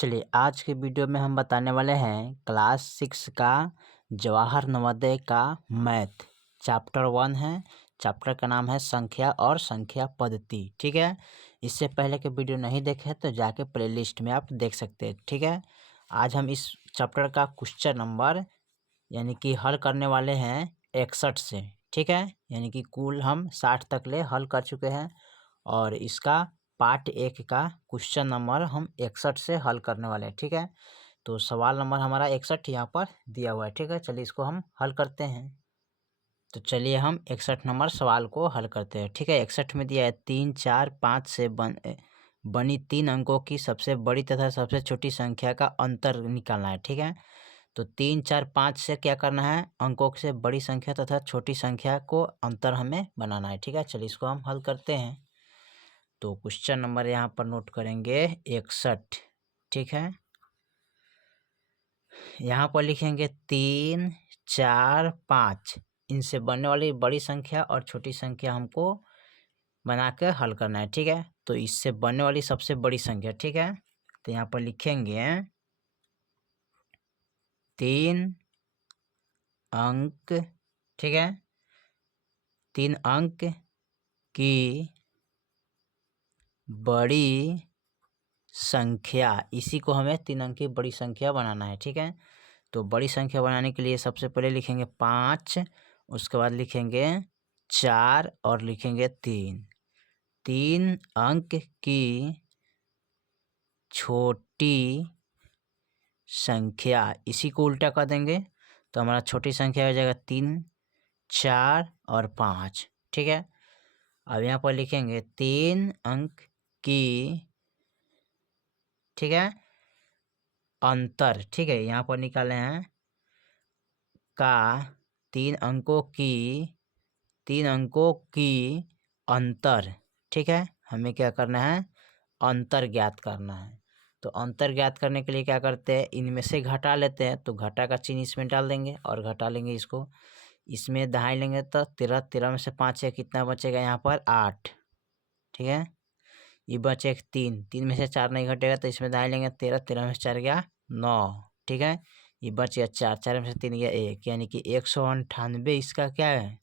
चलिए आज के वीडियो में हम बताने वाले हैं क्लास 6 का जवाहर नवोदय का मैथ चैप्टर 1 है। चैप्टर का नाम है संख्या और संख्या पद्धति। ठीक है, इससे पहले के वीडियो नहीं देखे तो जाके प्लेलिस्ट में आप देख सकते हैं। ठीक है, आज हम इस चैप्टर का क्वेश्चन नंबर यानी कि हल करने वाले हैं 61 से। ठीक है, यानी कि कुल हम 60 तक ले हल कर चुके हैं और इसका पार्ट 1 का क्वेश्चन नंबर हम 61 से हल करने वाले हैं। ठीक है, तो सवाल नंबर हमारा 61 यहाँ पर दिया हुआ है। ठीक है, चलिए इसको हम हल करते हैं। तो चलिए हम 61 नंबर सवाल को हल करते हैं। ठीक है, 61 में दिया है 3, 4, 5 से बनी 3 अंकों की सबसे बड़ी तथा सबसे छोटी संख्या का अंतर निकालना है। ठीक है, तो 3, 4, 5 से क्या करना है, अंकों से बड़ी संख्या तथा छोटी संख्या को अंतर हमें बनाना है। ठीक है, चलिए इसको हम हल करते हैं। तो क्वेश्चन नंबर यहाँ पर नोट करेंगे 61। ठीक है, यहाँ पर लिखेंगे 3, 4, 5, इनसे बनने वाली बड़ी संख्या और छोटी संख्या हमको बना के हल करना है। ठीक है, तो इससे बनने वाली सबसे बड़ी संख्या। ठीक है, तो यहाँ पर लिखेंगे 3 अंक। ठीक है, 3 अंक की बड़ी संख्या, इसी को हमें 3 अंक की बड़ी संख्या बनाना है। ठीक है, तो बड़ी संख्या बनाने के लिए सबसे पहले लिखेंगे 5, उसके बाद लिखेंगे 4 और लिखेंगे 3। 3 अंक की छोटी संख्या, इसी को उल्टा कर देंगे तो हमारा छोटी संख्या हो जाएगा 3, 4 और 5। ठीक है, अब यहाँ पर लिखेंगे 3 अंक की, ठीक है, अंतर। ठीक है, यहाँ पर निकाले हैं का 3 अंकों की अंतर। ठीक है, हमें क्या करना है, अंतर ज्ञात करना है। तो अंतर ज्ञात करने के लिए क्या करते हैं, इनमें से घटा लेते हैं। तो घटा का चिन्ह इसमें डाल देंगे और घटा लेंगे इसको, इसमें दहाई लेंगे तो 13, 13 में से 5 है, कितना बचेगा यहाँ पर 8। ठीक है, ये बचे 3, 3 में से 4 नहीं घटेगा तो इसमें दहाई लेंगे 13, 13 में से 4 गया 9। ठीक है, ये बच गया 4, 4 में से 3 गया 1, यानी कि 198 इसका क्या है,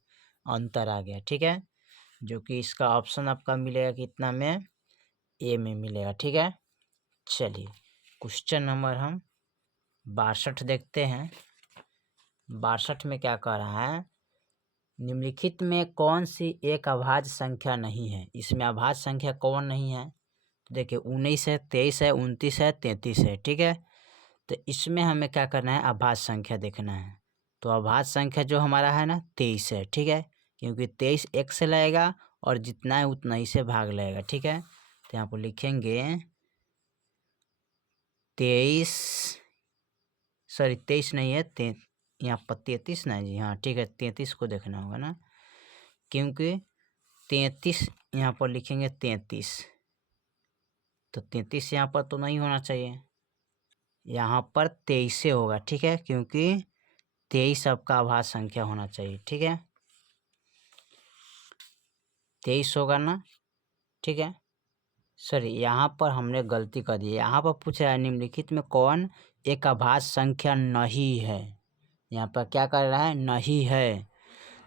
अंतर आ गया। ठीक है, जो कि इसका ऑप्शन आपका मिलेगा कितना में, ए में मिलेगा। ठीक है, चलिए क्वेश्चन नंबर हम 62 देखते हैं। 62 में क्या कह रहा है, निम्नलिखित में कौन सी एक अभाज्य संख्या नहीं है। इसमें अभाज्य संख्या कौन नहीं है, तो देखिए 19 है, 23 है, 29 है, 33 है। ठीक है, तो इसमें हमें क्या करना है, अभाज्य संख्या देखना है। तो अभाज्य संख्या जो हमारा है ना 23 है। ठीक है, क्योंकि 23 एक से लगेगा और जितना है उतना ही से भाग लगेगा। ठीक है, तो यहाँ पर लिखेंगे 23 नहीं है, यहाँ पर 33 ना जी, हाँ ठीक है, 33 को देखना होगा ना, क्योंकि 33 यहाँ पर लिखेंगे 33, तो 33 यहाँ पर तो नहीं होना चाहिए, यहाँ पर 23 से होगा। ठीक है, क्योंकि 23 आपका अभाज्य संख्या होना चाहिए। ठीक है, 23 होगा ना। ठीक है, सॉरी यहाँ पर हमने गलती कर दी, यहाँ पर पूछा है निम्नलिखित में कौन एक अभाज्य संख्या नहीं है। यहाँ पर क्या कर रहा है, नहीं है।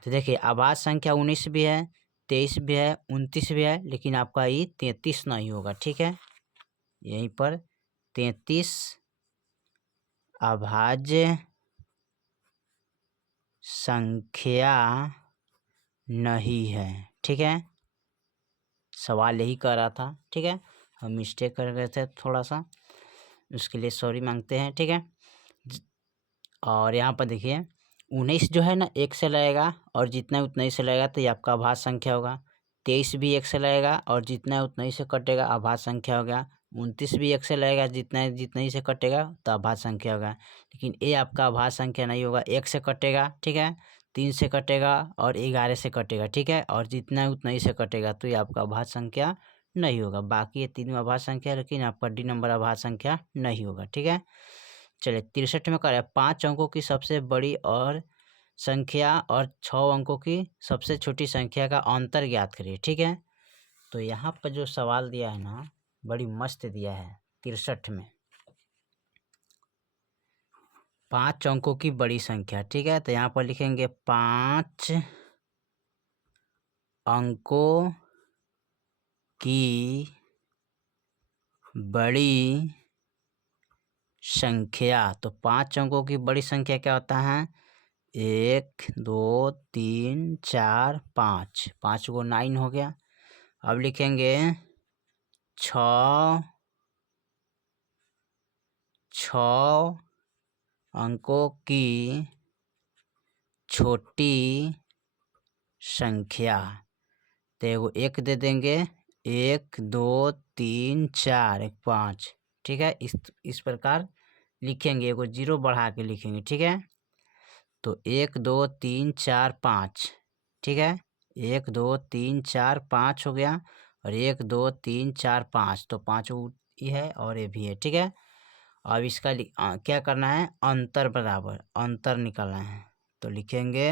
तो देखिए अभाज्य संख्या 19 भी है, 23 भी है, 29 भी है, लेकिन आपका ये 33 नहीं होगा। ठीक है, यहीं पर 33 अभाज्य संख्या नहीं है। ठीक है, सवाल यही कर रहा था। ठीक है, हम मिस्टेक कर गए थे थोड़ा सा, उसके लिए सॉरी मांगते हैं। ठीक है, और यहाँ पर देखिए 19 जो है ना 1 से लगेगा और जितना है उतना ही से लगेगा, तो ये आपका अभाज्य संख्या होगा। 23 भी 1 से लगेगा और जितना है उतना ही से कटेगा, अभाज्य संख्या हो गया। 29 भी 1 से लगेगा, जितना ही से कटेगा तो अभाज्य संख्या होगा। लेकिन ये आपका अभाज्य संख्या नहीं होगा, 1 से कटेगा, ठीक है, 3 से कटेगा और 11 से कटेगा। ठीक है, और जितना है उतना ही से कटेगा, तो ये आपका अभाज्य संख्या नहीं होगा। बाकी ये तीनों अभाज्य संख्या, लेकिन आपका डी नंबर अभाज्य संख्या नहीं होगा। ठीक है, चलिए 63 में कह रहा है 5 अंकों की सबसे बड़ी और संख्या और 6 अंकों की सबसे छोटी संख्या का अंतर ज्ञात करिए। ठीक है, तो यहाँ पर जो सवाल दिया है ना, बड़ी मस्त दिया है 63 में। 5 अंकों की बड़ी संख्या, ठीक है। तो यहाँ पर लिखेंगे 5 अंकों की बड़ी संख्या। तो 5 अंकों की बड़ी संख्या क्या होता है? 1 2 3 4 5, 5 को 9 हो गया। अब लिखेंगे 6 अंकों की छोटी संख्या। तो एगो 1 दे देंगे, 1 2 3 4 1 5, ठीक है। इस प्रकार लिखेंगे, एगो 0 बढ़ा के लिखेंगे, ठीक है। तो 1 2 3 4 5, ठीक है। 1 2 3 4 5 हो गया, और 1 2 3 4 5, तो 5 ये है और ये भी है, ठीक है। अब इसका क्या करना है? अंतर बराबर, अंतर निकालना है। तो लिखेंगे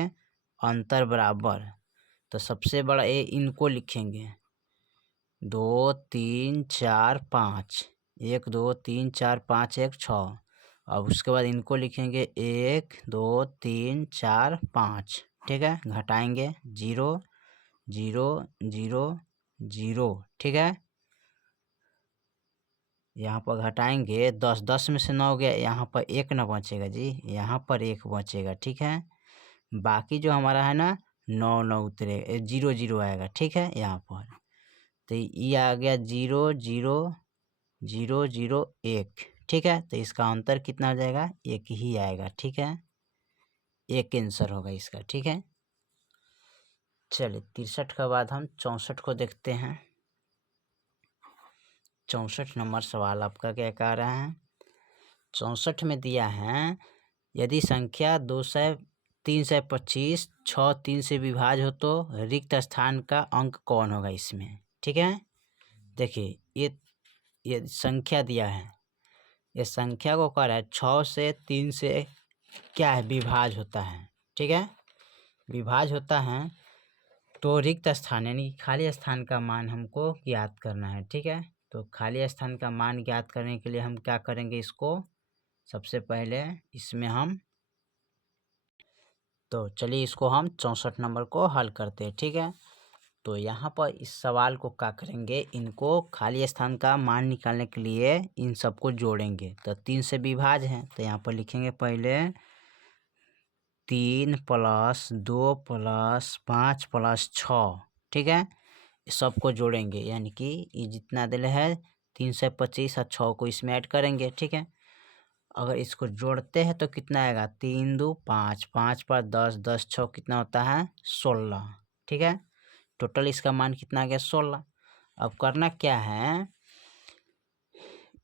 अंतर बराबर, तो सबसे बड़ा ए इनको लिखेंगे 2 3 4 5, 1 2 3 4 5 1 6। अब उसके बाद इनको लिखेंगे 1 2 3 4 5, ठीक है। घटाएंगे 0 0 0 0, ठीक है। यहाँ पर घटाएंगे 10, 10 में से 9 गया, यहाँ पर 1 न बचेगा जी, यहाँ पर 1 बचेगा, ठीक है। बाकी जो हमारा है ना 9 9 उतरेगा, 0 0 आएगा, ठीक है। यहाँ पर तो ये आ गया 0 0 0 0 1, ठीक है। तो इसका अंतर कितना हो जाएगा? 1 ही आएगा, ठीक है। 1 आंसर होगा इसका, ठीक है। चलिए 63 के बाद हम 64 को देखते हैं। 64 नंबर सवाल आपका क्या कह रहा है? 64 में दिया है, यदि संख्या 325 6 3 से विभाज्य हो तो रिक्त स्थान का अंक कौन होगा इसमें, ठीक है। देखिए ये संख्या दिया है, ये संख्या को कह रहा है 6 से 3 से क्या है? विभाज्य होता है, ठीक है। विभाज्य होता है तो रिक्त स्थान यानी खाली स्थान का मान हमको ज्ञात करना है, ठीक है। तो खाली स्थान का मान ज्ञात करने के लिए हम क्या करेंगे? इसको सबसे पहले इसमें हम, तो चलिए इसको हम 64 नंबर को हल करते हैं, ठीक है। तो यहाँ पर इस सवाल को क्या करेंगे? इनको खाली स्थान का मान निकालने के लिए इन सबको जोड़ेंगे। तो 3 से विभाज्य है, तो यहाँ पर लिखेंगे पहले 3 + 2 + 5 + 6, ठीक है। सबको जोड़ेंगे, यानी कि ये जितना दिल है 325 और 6 को इसमें ऐड करेंगे, ठीक है। अगर इसको जोड़ते हैं तो कितना आएगा? 3 2 5, 5 पर 10, 10 6 कितना होता है? 16, ठीक है। टोटल इसका मान कितना आ गया? 16। अब करना क्या है?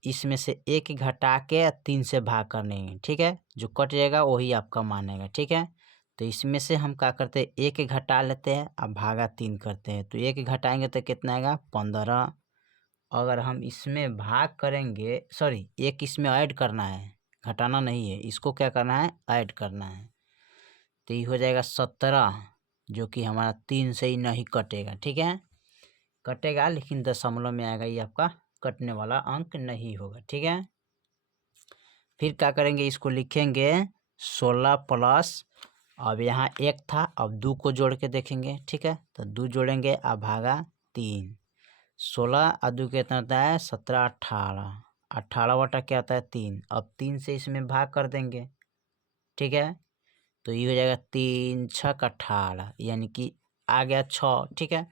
इसमें से 1 घटा के 3 से भाग करने हैं, ठीक है। जो कट जाएगा वही आपका मान आएगा, ठीक है। तो इसमें से हम क्या करते हैं? 1 घटा लेते हैं, अब भागा 3 करते हैं, तो 1 घटाएंगे तो कितना आएगा? 15। अगर हम इसमें भाग करेंगे, सॉरी 1 इसमें ऐड करना है, घटाना नहीं है, इसको क्या करना है? ऐड करना है। तो ये हो जाएगा 17, जो कि हमारा 3 से ही नहीं कटेगा, ठीक है। कटेगा लेकिन दशमलव में आएगा, ये आपका कटने वाला अंक नहीं होगा, ठीक है। फिर क्या करेंगे? इसको लिखेंगे 16 प्लस, अब यहाँ 1 था, अब 2 को जोड़ के देखेंगे, ठीक है। तो 2 जोड़ेंगे, अब भागा 3, 16 और 2 कितना होता है? 17 18, 18 बटा क्या होता है? 3। अब 3 से इसमें भाग कर देंगे, ठीक है। तो ये हो जाएगा 3 6 18, यानी कि आ गया 6, ठीक है।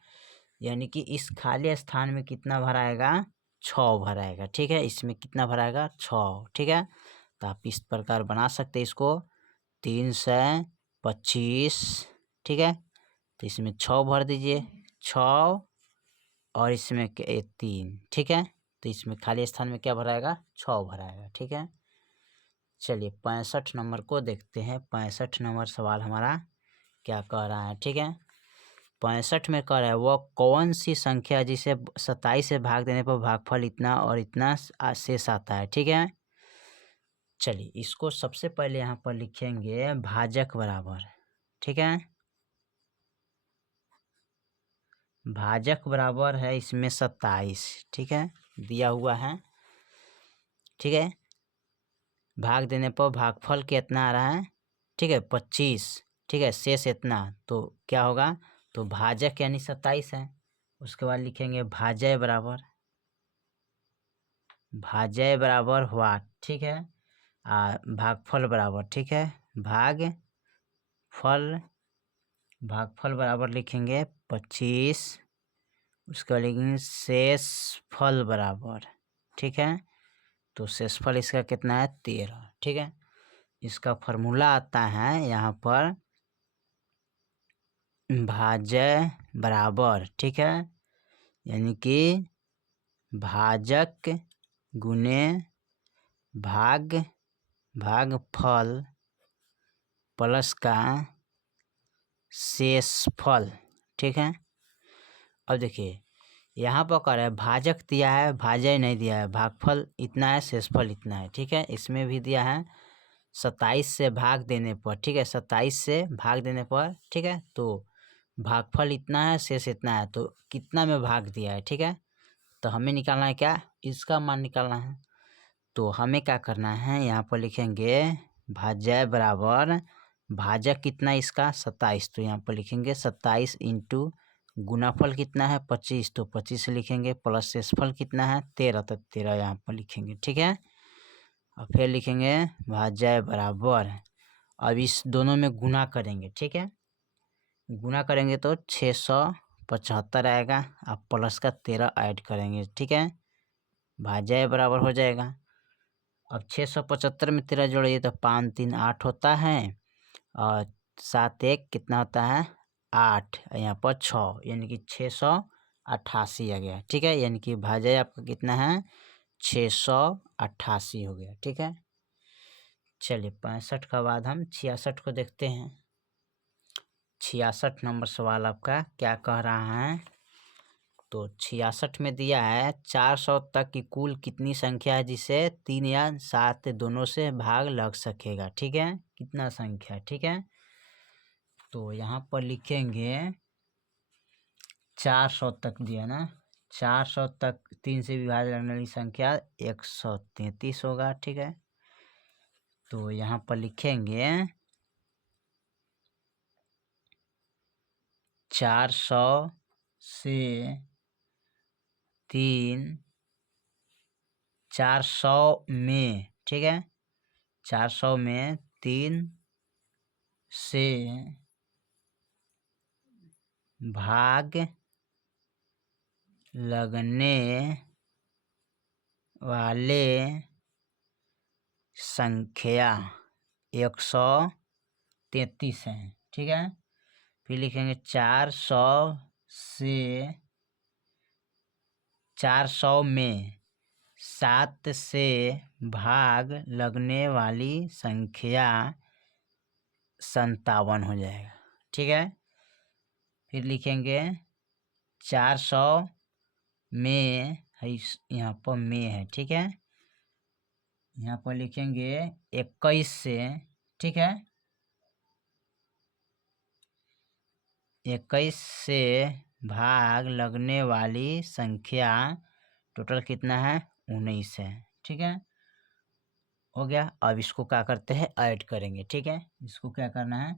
यानी कि इस खाली स्थान में कितना भराएगा? 6 भराएगा, ठीक है। इसमें कितना भराएगा? 6, ठीक है। तो आप इस प्रकार बना सकते हैं इसको 3 से 25, ठीक है। तो इसमें 6 भर दीजिए, 6 और इसमें 3, ठीक है। तो इसमें खाली स्थान में क्या भराएगा? 6 भराएगा, ठीक है। चलिए 65 नंबर को देखते हैं। 65 नंबर सवाल हमारा क्या कह रहा है, ठीक है। 65 में कह रहा है, वह कौन सी संख्या है जिसे 27 से भाग देने पर भागफल इतना और इतना शेष आता है, ठीक है। चलिए इसको सबसे पहले यहाँ पर लिखेंगे भाजक बराबर, ठीक है। भाजक बराबर है इसमें 27, ठीक है, दिया हुआ है, ठीक है। भाग देने पर भागफल कितना आ रहा है, ठीक है 25, ठीक है शेष इतना, तो क्या होगा, तो भाजक यानी 27 है। उसके बाद लिखेंगे भाजय बराबर हुआ, ठीक है, भागफल बराबर, ठीक है, भागफल बराबर लिखेंगे 25, उसके बाद लिखेंगे शेष फल बराबर, ठीक है, तो शेषफल इसका कितना है 13, ठीक है। इसका फॉर्मूला आता है यहाँ पर भाजय बराबर, ठीक है, यानी कि भाजक गुने भागफल प्लस का शेषफल, ठीक है। अब देखिए यहाँ पर कह रहा है भाजक दिया है, भाजय नहीं दिया है, भागफल इतना है, शेषफल इतना है, ठीक है। इसमें भी दिया है 27 से भाग देने पर, ठीक है, 27 से भाग देने पर, ठीक है, तो भागफल इतना है, शेष इतना है, तो कितना में भाग दिया है, ठीक है। तो हमें निकालना है क्या, इसका मान निकालना है। तो हमें क्या करना है, यहाँ पर लिखेंगे भाजय बराबर भाजक कितना इसका 27, तो यहाँ पर लिखेंगे 27 इंटू गुणाफल कितना है 25, तो 25 लिखेंगे, प्लस शेषफल कितना है 13, तो 13 यहाँ पर लिखेंगे, ठीक है। और फिर लिखेंगे भाजय बराबर, अब इस दोनों में गुना करेंगे, ठीक है, गुना करेंगे तो 675 आएगा, अब प्लस का 13 ऐड करेंगे, ठीक है, भाजय बराबर हो जाएगा। अब 675 में 13 जोड़िए तो 5 3 8 होता है, और 7 1 कितना होता है 8, यहाँ पर 6, यानी कि 688 आ गया, ठीक है, यानी कि भाजय आपका कितना है 688 हो गया, ठीक है। चलिए 65 का बाद हम 66 को देखते हैं। 66 नंबर सवाल आपका क्या कह रहा है, तो 66 में दिया है 400 तक की कुल कितनी संख्या है जिसे 3 या 7 दोनों से भाग लग सकेगा, ठीक है, कितना संख्या है, ठीक है। तो यहाँ पर लिखेंगे 400 तक दिया ना, 400 तक 3 से विभाज्य लगने वाली संख्या 133 होगा, ठीक है। तो यहाँ पर लिखेंगे 400 से 3, 400 में, ठीक है, 400 में 3 से भाग लगने वाले संख्या 133 है, ठीक है। फिर लिखेंगे 400 में 7 से भाग लगने वाली संख्या 57 हो जाएगा, ठीक है। फिर लिखेंगे 400 में है, यहाँ पर में है, ठीक है, यहाँ पर लिखेंगे 21 से, ठीक है, 21 से भाग लगने वाली संख्या टोटल कितना है 19 है, ठीक है, हो गया। अब इसको क्या करते हैं ऐड करेंगे, ठीक है, इसको क्या करना है,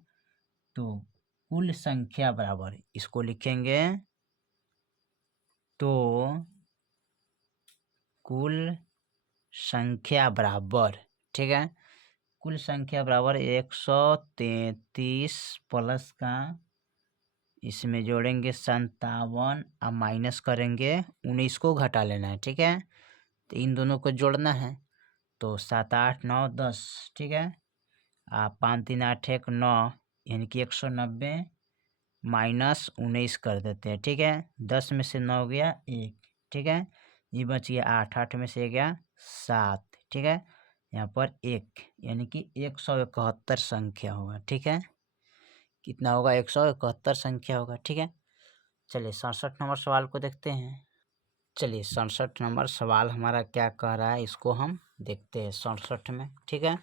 तो कुल संख्या बराबर इसको लिखेंगे, तो कुल संख्या बराबर, ठीक है, कुल संख्या बराबर 133 प्लस का इसमें जोड़ेंगे 57 और माइनस करेंगे 19 को घटा लेना है, ठीक है। तो इन दोनों को जोड़ना है, तो 7 8 9 10, ठीक है, 5 3 8 1 9, यानी कि 190 माइनस 19 कर देते हैं, ठीक है। 10 में से 9 गया 1, ठीक है, ये बच गया 8, 8 में से गया 7, ठीक है, यहाँ पर 1, यानी कि 171 संख्या होगा, ठीक है, कितना होगा 171 संख्या होगा, ठीक है। चलिए 67 नंबर सवाल को देखते हैं। चलिए 67 नंबर सवाल हमारा क्या कह रहा है, इसको हम देखते हैं 67 में, ठीक है।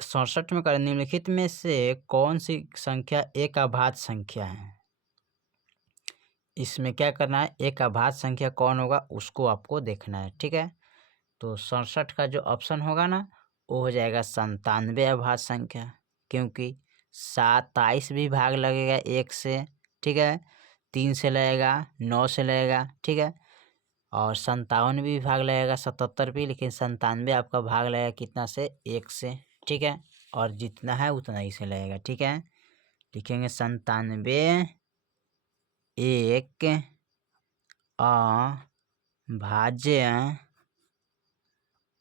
67 में कह निम्नलिखित में से कौन सी संख्या एक अभाज्य संख्या है। इसमें क्या करना है, एक अभाज्य संख्या कौन होगा उसको आपको देखना है, ठीक है। तो 67 का जो ऑप्शन होगा ना वो हो जाएगा 97 अभाज्य संख्या, क्योंकि 27 भी भाग लगेगा 1 से, ठीक है, 3 से लगेगा, 9 से लगेगा, ठीक है, और 57 भी भाग लगेगा 77 भी, लेकिन 97 आपका भाग लगेगा कितना से, 1 से, ठीक है, और जितना है उतना ही से लगेगा, ठीक है। लिखेंगे 97 एक अभाज्य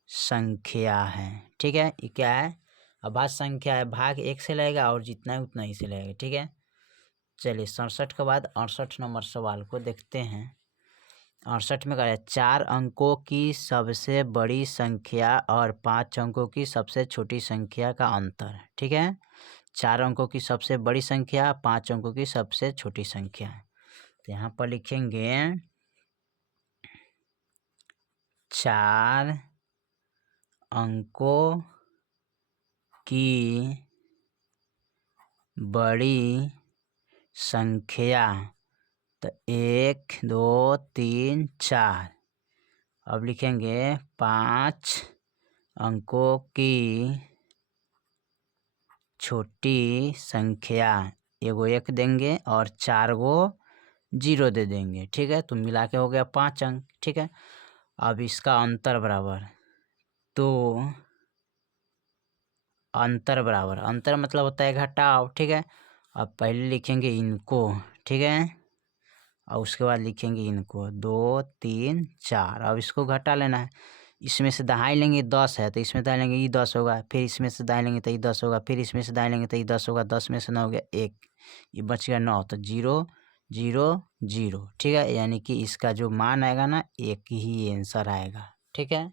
संख्या है, ठीक है। ये क्या है, अभाज्य संख्या है, भाग 1 से लगेगा और जितना है उतना ही से लगेगा, ठीक है। चलिए 67 के बाद 68 नंबर सवाल को देखते हैं। 68 में कह रहा है 4 अंकों की सबसे बड़ी संख्या और 5 अंकों की सबसे छोटी संख्या का अंतर, ठीक है। 4 अंकों की सबसे बड़ी संख्या, 5 अंकों की सबसे छोटी संख्या। तो यहाँ पर लिखेंगे 4 अंकों की बड़ी संख्या, तो 1 2 3 4। अब लिखेंगे 5 अंकों की छोटी संख्या, एगो 1 देंगे और 4 गो 0 दे देंगे, ठीक है। तो मिला के हो गया 5 अंक, ठीक है। अब इसका अंतर बराबर, तो अंतर बराबर, अंतर मतलब होता है घटाव, ठीक है। अब पहले लिखेंगे इनको, ठीक है, और उसके बाद लिखेंगे इनको 2 3 4। अब इसको घटा लेना है, इसमें से दहाई लेंगे 10 है तो इसमें दाएं लेंगे ये 10 होगा, फिर इसमें से दाएं लेंगे तो ये 10 होगा, फिर इसमें से दाएं लेंगे तो ये 10 होगा, 10 में से 9 हो गया 1, ये बच गया 9, तो 0 0 0, ठीक है। यानी कि इसका जो मान आएगा ना 1 ही आंसर आएगा, ठीक है।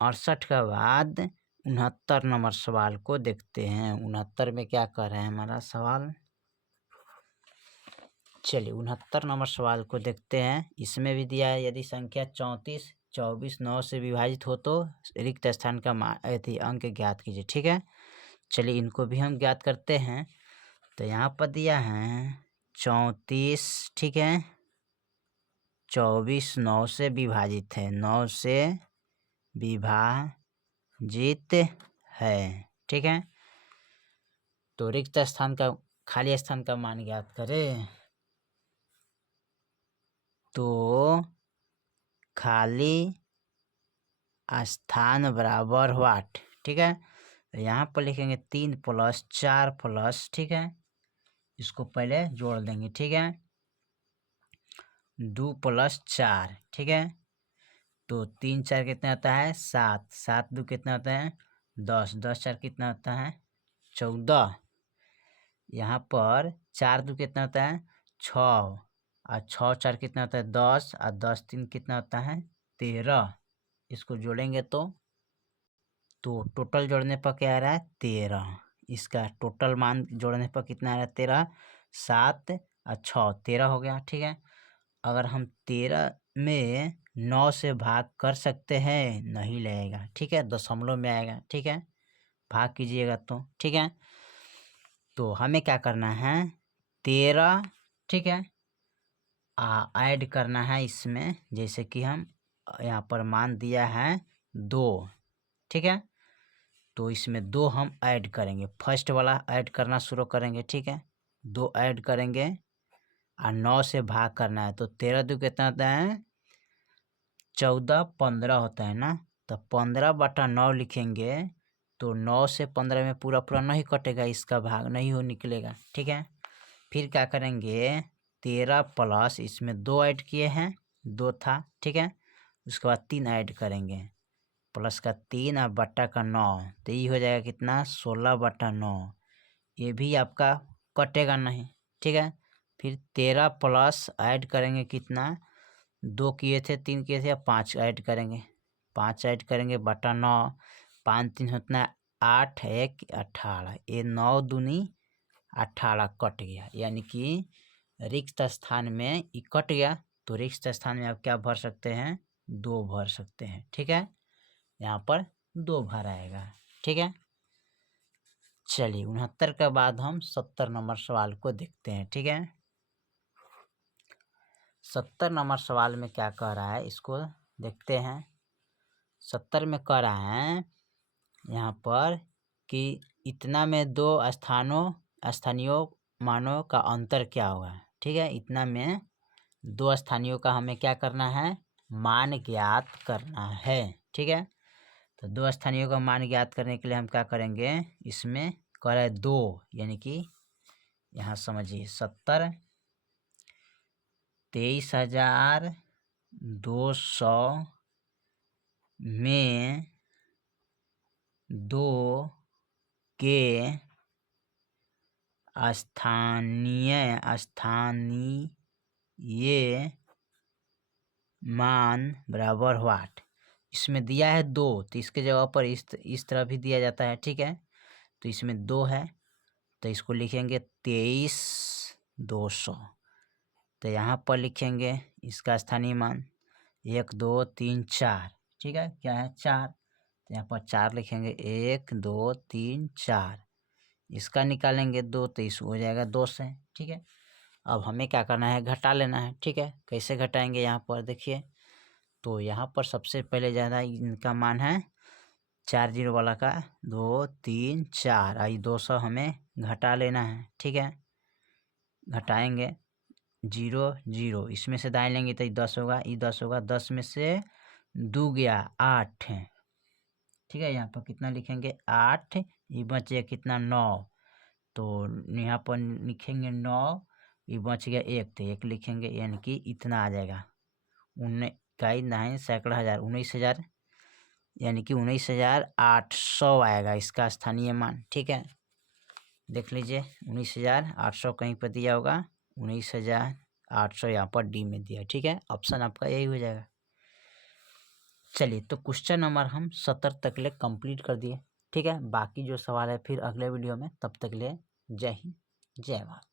68 के बाद 69 नंबर सवाल को देखते हैं। 69 में क्या कर रहे हैं हमारा सवाल, चलिए 69 नंबर सवाल को देखते हैं। इसमें भी दिया है यदि संख्या 34 24 9 से विभाजित हो तो रिक्त स्थान का अंक ज्ञात कीजिए, ठीक है। चलिए इनको भी हम ज्ञात करते हैं। तो यहाँ पर दिया है 34, ठीक है, 24 9 से विभाजित है, 9 से विभाजित है, ठीक है। तो रिक्त स्थान का, खाली स्थान का मान ज्ञात करें। तो खाली स्थान बराबर वाट, ठीक है। यहाँ पर लिखेंगे 3 + 4 प्लस, ठीक है, इसको पहले जोड़ देंगे, ठीक है, 2 + 4, ठीक है। तो 3 4 कितना होता है 7, 7 2 कितना होता है 10, 10 4 कितना होता है 14। यहाँ पर 4 2 कितना होता है 6, और 6 4 कितना होता है 10, और 10 3 कितना होता है 13। इसको जोड़ेंगे तो टोटल जोड़ने पर क्या आ रहा है 13। इसका टोटल मान जोड़ने पर कितना आ रहा है 13, 7 और 6 13 हो गया, ठीक है। अगर हम 13 में 9 से भाग कर सकते हैं, नहीं लगेगा, ठीक है, दशमलव में आएगा, ठीक है, भाग कीजिएगा तो, ठीक है। तो हमें क्या करना है 13, ठीक है, ऐड करना है इसमें, जैसे कि हम यहाँ पर मान दिया है 2, ठीक है। तो इसमें 2 हम ऐड करेंगे, फर्स्ट वाला ऐड करना शुरू करेंगे, ठीक है, 2 ऐड करेंगे और 9 से भाग करना है। तो 13 2 कितना होता है 14, 15 होता है ना, तो 15/9 लिखेंगे। तो 9 से 15 में पूरा पूरा नहीं कटेगा, इसका भाग नहीं हो निकलेगा, ठीक है। फिर क्या करेंगे 13 प्लस, इसमें 2 ऐड किए हैं, 2 था, ठीक है, उसके बाद 3 ऐड करेंगे, प्लस का 3 और बट्टा का 9, तो ये हो जाएगा कितना 16/9। ये भी आपका कटेगा नहीं, ठीक है। फिर 13 प्लस ऐड करेंगे कितना 2 किए थे 3 किए थे, अब 5 ऐड करेंगे, 5 ऐड करेंगे बटा 9, 5 3 होता है 8 1 18, ये 9 दूनी 18 कट गया, यानी कि रिक्त स्थान में ये कट गया। तो रिक्त स्थान में आप क्या भर सकते हैं 2 भर सकते हैं, ठीक है, यहाँ पर 2 भर आएगा, ठीक है। चलिए 69 के बाद हम 70 नंबर सवाल को देखते हैं, ठीक है। 70 नंबर सवाल में क्या कह रहा है इसको देखते हैं। 70 में कह रहा है यहाँ पर कि इतना में दो स्थानीय मानों का अंतर क्या होगा। ठीक है, इतना में दो स्थानीयों का हमें क्या करना है, मान ज्ञात करना है। ठीक है, तो दो स्थानीयों का मान ज्ञात करने के लिए हम क्या करेंगे, इसमें कह रहा है 2, यानी कि यहाँ समझिए 70 23,200 में 2 के स्थानीय मान बराबर व्हाट। इसमें दिया है 2, तो इसके जगह पर इस तरह भी दिया जाता है। ठीक है, तो इसमें 2 है तो इसको लिखेंगे 23,200। तो यहाँ पर लिखेंगे इसका स्थानीय मान 1 2 3 4। ठीक है, क्या है 4, तो यहाँ पर 4 लिखेंगे 1 2 3 4। इसका निकालेंगे 2 तो इस हो जाएगा 2 से। ठीक है, अब हमें क्या करना है, घटा लेना है। ठीक है, कैसे घटाएंगे, यहाँ पर देखिए, तो यहाँ पर सबसे पहले ज़्यादा इनका मान है 4 0 वाला का 2 3 4, आई 200 हमें घटा लेना है। ठीक है, घटाएंगे 0 0, इसमें से दाएं लेंगे तो 10 होगा, 10 होगा, 10 में से 2 गया 8 है। ठीक है, यहाँ पर कितना लिखेंगे 8, ये बचे कितना 9, तो यहाँ पर लिखेंगे 9, ये बच गया 1, तो 1 लिखेंगे, यानी कि इतना आ जाएगा 19 सैकड़ा हज़ार 19,000, यानी कि 19,800 आएगा इसका स्थानीय मान। ठीक है, देख लीजिए 19,800 कहीं पर दिया होगा, 19,800 यहाँ पर डी में दिया। ठीक है, ऑप्शन आपका यही हो जाएगा। चलिए, तो क्वेश्चन नंबर हम 70 तक ले कंप्लीट कर दिए। ठीक है, बाकी जो सवाल है फिर अगले वीडियो में, तब तक ले जय हिंद जय भारत।